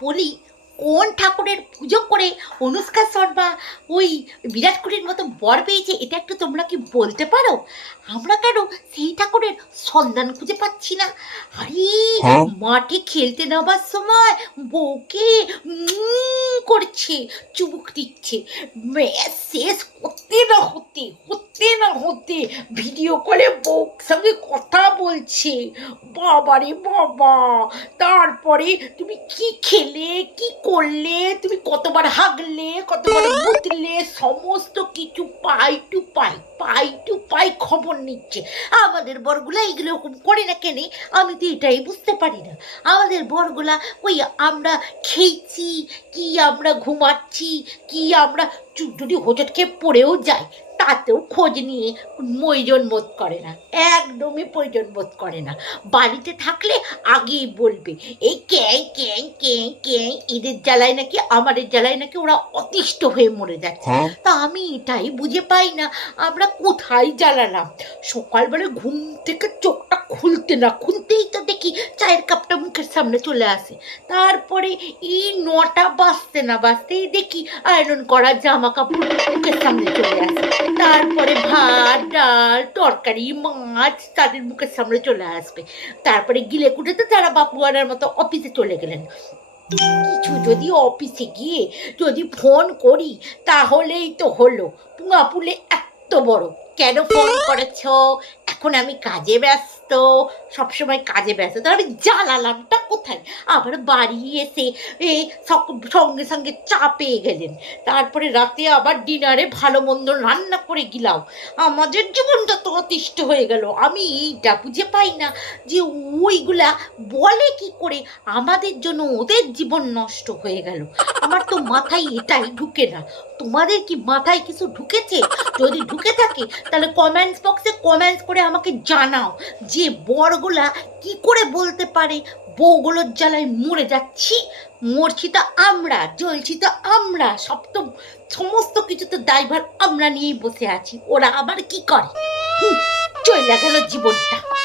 বলি কোন ঠাকুরের পুজো করে অনুষ্কা শর্মা ওই বিরাট কোহলির মতো বর পেয়েছে এটা একটু তোমরা কি বলতে পারো? আমরা কেন সেই ঠাকুরের সন্ধান খুঁজে পাচ্ছি না? আরে হ্যাঁ? মাঠে খেলতে নেবার সময় বউকে করছে চুমুক দিচ্ছে। ম্যাচ শেষ হতে না হতে হতে না হতে ভিডিও কলে বউ সঙ্গে কথা বলছে। বাবা রে বাবা! তারপরে তুমি কি খেলে, কি করলে, তুমি কতবার হাগলে, কতবার মুতলে সমস্ত কিছু পাই টু পাই পাই টু পাই খবর নিচ্ছে। আমাদের বরগুলা এগুলো এরকম করে না কেনে, আমি তো এটাই বুঝতে পারি না। আমাদের বরগুলা ওই আমরা খেয়েছি, কি আমরা ঘুমাচ্ছি, কি আমরা যদি খেয়ে পড়েও যাই তাতেও খোঁজ নিয়ে প্রয়োজন বোধ করে না একদমই প্রয়োজন বোধ করে না। বাড়িতে থাকলে আগেই বলবে এই ক্যাং ক্যাং ক্যাং ক্যাং এদের জ্বালায় নাকি আমাদের জ্বালায় নাকি ওরা অতিষ্ঠ হয়ে মরে যাচ্ছে। হ্যাঁ। তা আমি এটাই বুঝে পাই না আমরা কোথায় জ্বালালাম? সকালবেলা ঘুম থেকে চোখটা খুলতে না খুলতেই তো দেখি চায়ের কাপটা মুখের সামনে চলে আসে। তারপরে এই নটা বাজতে না বাজতেই দেখি আয়রন করা জামা কাপড় মুখের সামনে চলে আসে। তারপরে ভাত, ডাল, তরকারি, মাছ তাদের মুখের সামনে চলে আসবে। তারপরে গিলে কুটে তো তারা বাপু আনার মতো অফিসে চলে গেলেন। কিছু যদি অফিসে গিয়ে যদি ফোন করি তাহলেই তো হলো। পুঙা পুলে এত বড়। কেন ফোন করেছ? এখন আমি কাজে ব্যস্ত, সবসময় কাজে ব্যস্ত। তাহলে আমি জ্বালালামটা কোথায়? আবার বাড়ি এসে এ সক- সঙ্গে সঙ্গে চা পেয়ে গেলেন। তারপরে রাতে আবার ডিনারে ভালো মন্দ রান্না করে গেলাম। আমাদের জীবনটা তো অতিষ্ঠ হয়ে গেল। আমি এইটা বুঝে পাই না যে ওইগুলা বলে কি করে আমাদের জন্য ওদের জীবন নষ্ট হয়ে গেল। আমার তো মাথায় এটাই ঢুকে না। তোমাদের কি মাথায় কিছু ঢুকেছে? যদি ঢুকে থাকে, তাহলে কমেন্টস বক্সে কমেন্টস করে আমাকে জানাও যে বরগুলা কি করে বলতে পারে। বৌগুলোর জ্বালায় মরে যাচ্ছি। মরছি তো আমরা, জ্বলছি তো আমরা। সব তো সমস্ত কিছু তো দায়ভার আমরা নিয়েই বসে আছি। ওরা আবার কি করে? চলে গেল জীবনটা।